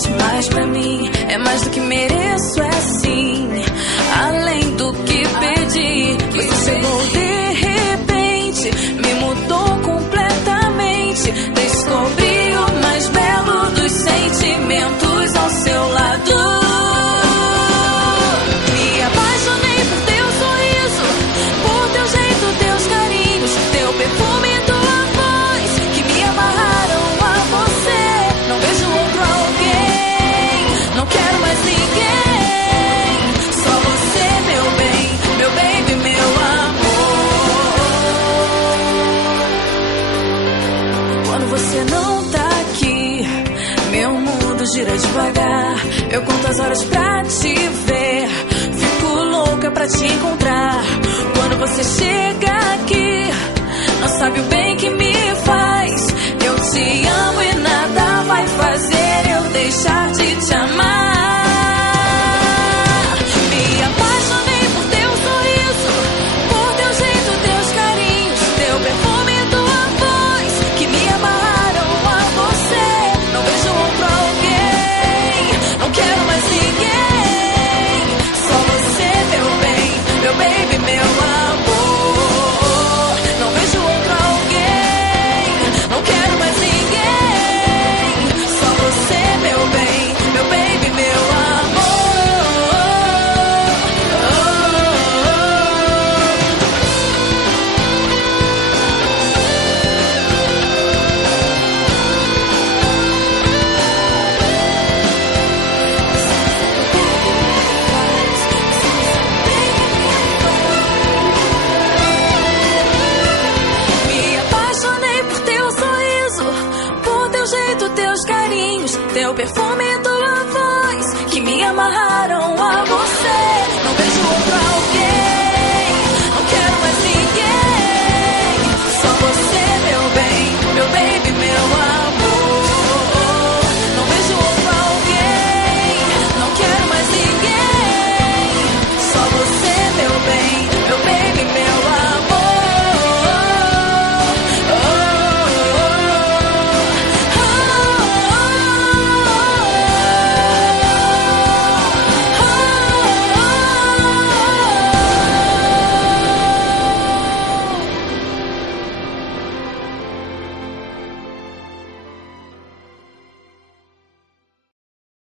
Demais pra mim, é mais do que mereço, é sim, além do que pedi. Você chegou de repente, me mudou completamente. Descobri o mais belo dos sentimentos ao seu lado. Me apaixonei por teu sorriso, por teu jeito, teus carinhos, teu perfume e tua voz, que me amarraram a você. Não vejo outro alguém, não quero mais ninguém, só você, meu bem, meu baby, meu amor. Quando você não tá aqui, meu mundo gira devagar. Eu conto as horas pra te ver, fico louca pra te encontrar. Quando você chega aqui, não sabe o bem que me faz. Eu te amo e nada vai fazer eu deixar de te amar. Me apaixonei por teu sorriso, por teu jeito, teus carinhos, teu perfume e tua voz, que me amarraram a você. Não vejo outro alguém, não quero mais ninguém, só você, meu bem, meu baby, meu amor. Não vejo outro alguém, não quero mais ninguém, só você, meu bem, meu baby, meu amor. Me apaixonei por teu sorriso, por teu jeito, teus carinhos, teu perfume.